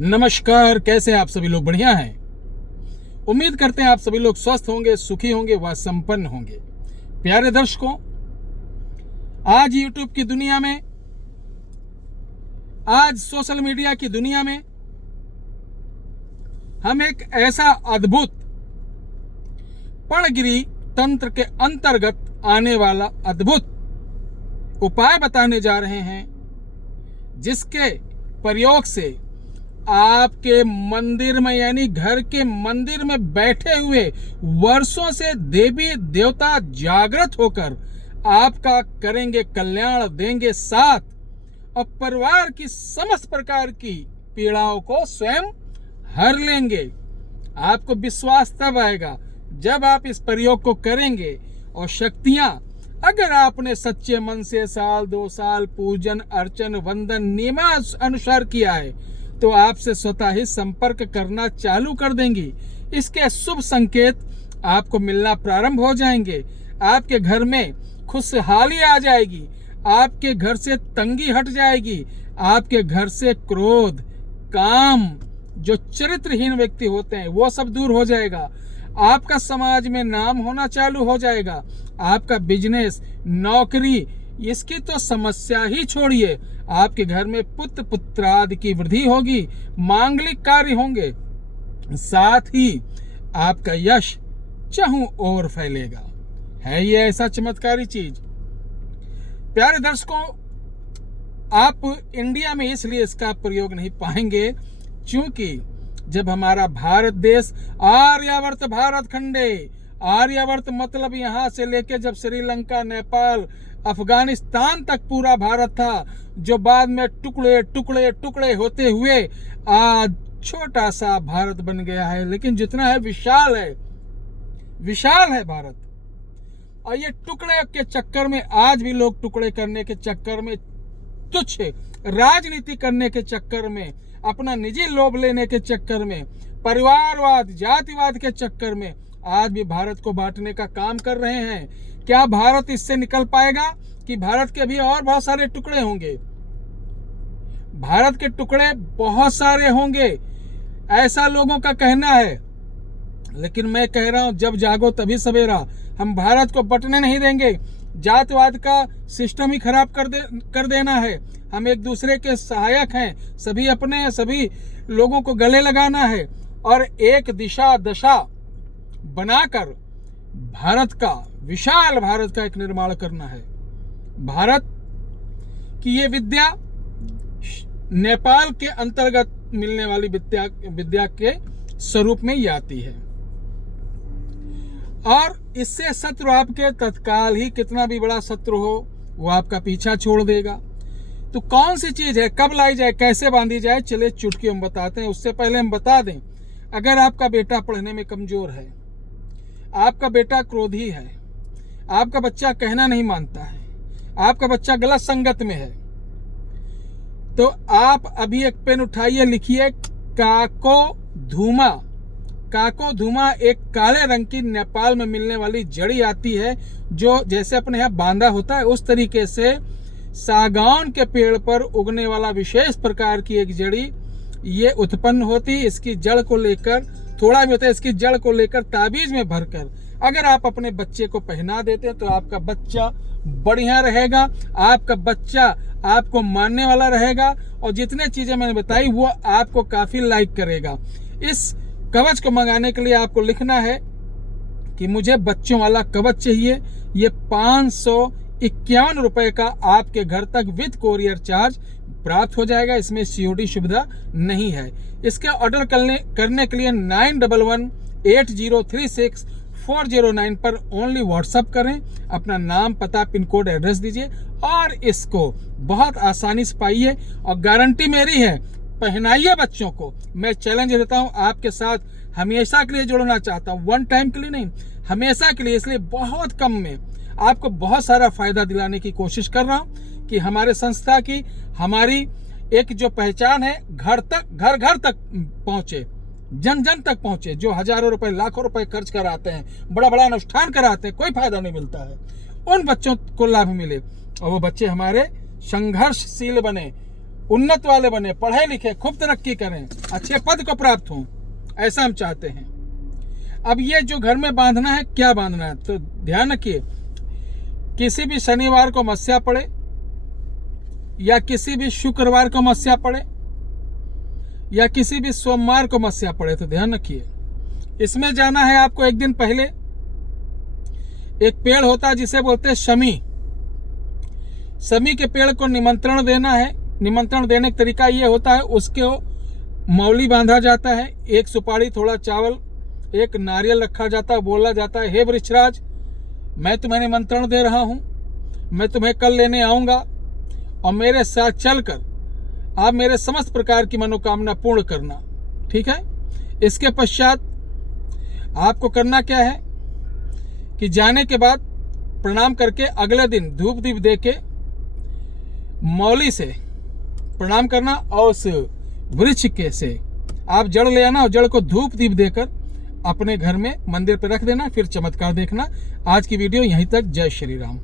नमस्कार, कैसे आप सभी लोग? बढ़िया हैं। उम्मीद करते हैं आप सभी लोग स्वस्थ होंगे, सुखी होंगे व संपन्न होंगे। प्यारे दर्शकों, आज YouTube की दुनिया में, आज सोशल मीडिया की दुनिया में हम एक ऐसा अद्भुत पर्णगिरी तंत्र के अंतर्गत आने वाला अद्भुत उपाय बताने जा रहे हैं, जिसके प्रयोग से आपके मंदिर में यानी घर के मंदिर में बैठे हुए वर्षों से देवी देवता जागृत होकर आपका करेंगे कल्याण, देंगे साथ और परिवार की समस्त प्रकार की पीड़ाओं को स्वयं हर लेंगे। आपको विश्वास तब आएगा जब आप इस प्रयोग को करेंगे और शक्तियां, अगर आपने सच्चे मन से साल 2 साल पूजन अर्चन वंदन नियमानुसार किया है तो आपसे स्वतः ही संपर्क करना चालू कर देंगी। इसके शुभ संकेत आपको मिलना प्रारंभ हो जाएंगे। आपके घर में खुशहाली आ जाएगी, आपके घर से तंगी हट जाएगी, आपके घर से क्रोध, काम, जो चरित्रहीन व्यक्ति होते हैं वो सब दूर हो जाएगा। आपका समाज में नाम होना चालू हो जाएगा। आपका बिजनेस, नौकरी, इसकी तो समस्या ही छोड़िए, आपके घर में पुत्र पुत्रादि की वृद्धि होगी, मांगलिक कार्य होंगे, साथ ही आपका यश चहुं ओर फैलेगा। है ये ऐसा चमत्कारी चीज? प्यारे दर्शकों, आप इंडिया में इसलिए इसका प्रयोग नहीं पाएंगे क्योंकि जब हमारा भारत देश आर्यावर्त भारत खंडे, आर्यावर्त मतलब यहाँ से लेके जब श्रीलंका, नेपाल, अफगानिस्तान तक पूरा भारत था, जो बाद में टुकड़े टुकड़े टुकड़े होते हुए आज छोटा सा भारत बन गया है। लेकिन जितना है विशाल है, विशाल है भारत। और ये टुकड़े के चक्कर में आज भी लोग टुकड़े करने के चक्कर में, तुच्छ राजनीति करने के चक्कर में, अपना निजी लोभ लेने के चक्कर में, परिवारवाद, जातिवाद के चक्कर में आज भी भारत को बांटने का काम कर रहे हैं। क्या भारत इससे निकल पाएगा कि भारत के भी और बहुत सारे टुकड़े होंगे? भारत के टुकड़े बहुत सारे होंगे, ऐसा लोगों का कहना है। लेकिन मैं कह रहा हूं, जब जागो तभी सवेरा। हम भारत को बंटने नहीं देंगे। जातिवाद का सिस्टम ही खराब कर देना है। हम एक दूसरे के सहायक हैं, सभी अपने हैं, सभी लोगों को गले लगाना है और एक दिशा दशा बनाकर भारत का, विशाल भारत का एक निर्माण करना है। भारत की ये विद्या नेपाल के अंतर्गत मिलने वाली विद्या के स्वरूप में ही आती है और इससे शत्रु आपके तत्काल ही, कितना भी बड़ा शत्रु हो, वो आपका पीछा छोड़ देगा। तो कौन सी चीज है, कब लाई जाए, कैसे बांधी जाए, चलिए चुटकी हम बताते हैं। उससे पहले हम बता दें, अगर आपका बेटा पढ़ने में कमजोर है, आपका बेटा क्रोधी है, आपका बच्चा कहना नहीं मानता है, आपका बच्चा गलत संगत में है, तो आप अभी एक पेन उठाइए, लिखिए काको धूमा। काको धूमा एक काले रंग की नेपाल में मिलने वाली जड़ी आती है, जो जैसे अपने यहाँ बांधा होता है उस तरीके से सागौन के पेड़ पर उगने वाला विशेष प्रकार की एक जड़ी ये उत्पन्न होती। इसकी जड़ को लेकर, थोड़ा भी होता है, इसकी जड़ को लेकर ताबीज में भरकर अगर आप अपने बच्चे को पहना देते हैं तो आपका बच्चा बढ़िया रहेगा, आपका बच्चा आपको मानने वाला रहेगा और जितने चीजें मैंने बताई वो आपको काफी लाइक करेगा। इस कवच को मंगाने के लिए आपको लिखना है कि मुझे बच्चों वाला कवच चाहिए। ये 551 रुपए का आपके घर तक विद कोरियर चार्ज प्राप्त हो जाएगा। इसमें COD सुविधा नहीं है। इसके ऑर्डर करने के लिए 91118036 पर ओनली व्हाट्सअप करें, अपना नाम, पता, पिन कोड, एड्रेस दीजिए और इसको बहुत आसानी से पाइए। और गारंटी मेरी है, पहनाइए बच्चों को। मैं चैलेंज देता हूं, आपके साथ हमेशा के लिए जुड़ना चाहता हूं, वन टाइम के लिए नहीं, हमेशा के लिए। इसलिए बहुत कम में आपको बहुत सारा फायदा दिलाने की कोशिश कर रहा हूं कि हमारे संस्था की, हमारी एक जो पहचान है, घर घर तक पहुंचे, जन जन तक पहुंचे। जो हजारों रुपए, लाखों रुपए खर्च कराते हैं, बड़ा बड़ा अनुष्ठान कराते हैं, कोई फायदा नहीं मिलता है, उन बच्चों को लाभ मिले और वो बच्चे हमारे संघर्षशील बने, उन्नत वाले बने, पढ़े लिखे, खूब तरक्की करें, अच्छे पद को प्राप्त हों, ऐसा हम चाहते हैं। अब ये जो घर में बांधना है, क्या बांधना है, तो ध्यान रखिए, किसी भी शनिवार को मस्या पड़े या किसी भी शुक्रवार को मस्या पड़े या किसी भी सोमवार को मस्या पड़े, तो ध्यान रखिए, इसमें जाना है आपको एक दिन पहले। एक पेड़ होता है जिसे बोलते हैं शमी, शमी के पेड़ को निमंत्रण देना है। निमंत्रण देने का तरीका ये होता है, उसको मौली बांधा जाता है, एक सुपारी, थोड़ा चावल, एक नारियल रखा जाता है, बोला जाता है, हे वृक्षराज, मैं तुम्हें निमंत्रण दे रहा हूं, मैं तुम्हें कल लेने आऊंगा और मेरे साथ चलकर आप मेरे समस्त प्रकार की मनोकामना पूर्ण करना। ठीक है। इसके पश्चात आपको करना क्या है कि जाने के बाद प्रणाम करके अगले दिन धूप दीप दे के मौली से प्रणाम करना और उस वृक्ष के से आप जड़ ले आना और जड़ को धूप दीप देकर अपने घर में मंदिर पर रख देना, फिर चमत्कार देखना। आज की वीडियो यहीं तक। जय श्री राम।